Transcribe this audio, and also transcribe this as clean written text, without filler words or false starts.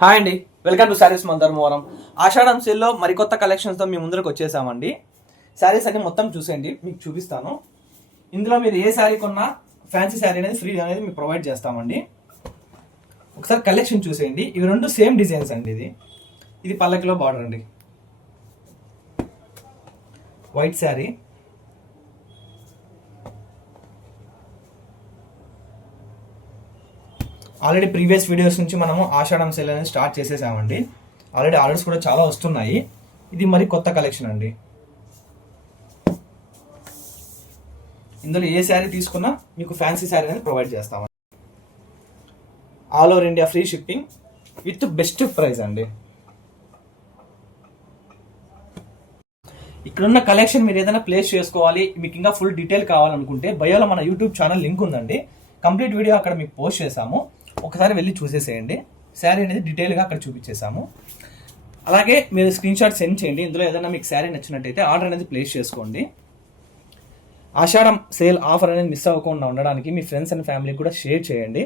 Hi అండి, welcome to saris మన ధర్మవరం. ఆషాఢం సేల్లో మరికొత్త కలెక్షన్స్తో మీ ముందరకు వచ్చేసామండి. శారీస్ అన్ని మొత్తం చూసేయండి, మీకు చూపిస్తాను. ఇందులో మీరు ఏ శారీ కొన్నా ఫ్యాన్సీ శారీ అనేది ఫ్రీ అనేది మీకు ప్రొవైడ్ చేస్తామండి. ఒకసారి కలెక్షన్ చూసేయండి. ఇవి రెండు సేమ్ డిజైన్స్ అండి. ఇది పల్లకిలో బార్డర్ అండి, white sari. Already previous videos నుంచి మనము ఆషాఢం సేల్ అనేది స్టార్ట్ చేసేసామండి. ఆల్రెడీ ఆర్డర్స్ కూడా చాలా వస్తున్నాయి. ఇది మరి కొత్త కలెక్షన్ అండి. ఇందులో ఏ శారీ తీసుకున్నా మీకు ఫ్యాన్సీ శారీ అనేది ప్రొవైడ్ చేస్తామండి. All over India free shipping with best price అండి. ఇక్కడున్న కలెక్షన్ మీరు ఏదైనా ప్లేస్ చేసుకోవాలి, మీకు ఇంకా ఫుల్ డీటెయిల్ కావాలనుకుంటే బయోలో మన యూట్యూబ్ ఛానల్ లింక్ ఉందండి. కంప్లీట్ వీడియో అక్కడ మీకు పోస్ట్ చేసాము, ఒకసారి వెళ్ళి చూసేసేయండి. శారీ అనేది డీటెయిల్గా అక్కడ చూపించేసాము. అలాగే మీరు స్క్రీన్ షాట్ సెండ్ చేయండి. ఇందులో ఏదైనా మీకు శారీ నచ్చినట్టయితే ఆర్డర్ అనేది ప్లేస్ చేసుకోండి. ఆషాఢం సేల్ ఆఫర్ అనేది మిస్ అవ్వకుండా ఉండడానికి మీ ఫ్రెండ్స్ అండ్ ఫ్యామిలీకి కూడా షేర్ చేయండి.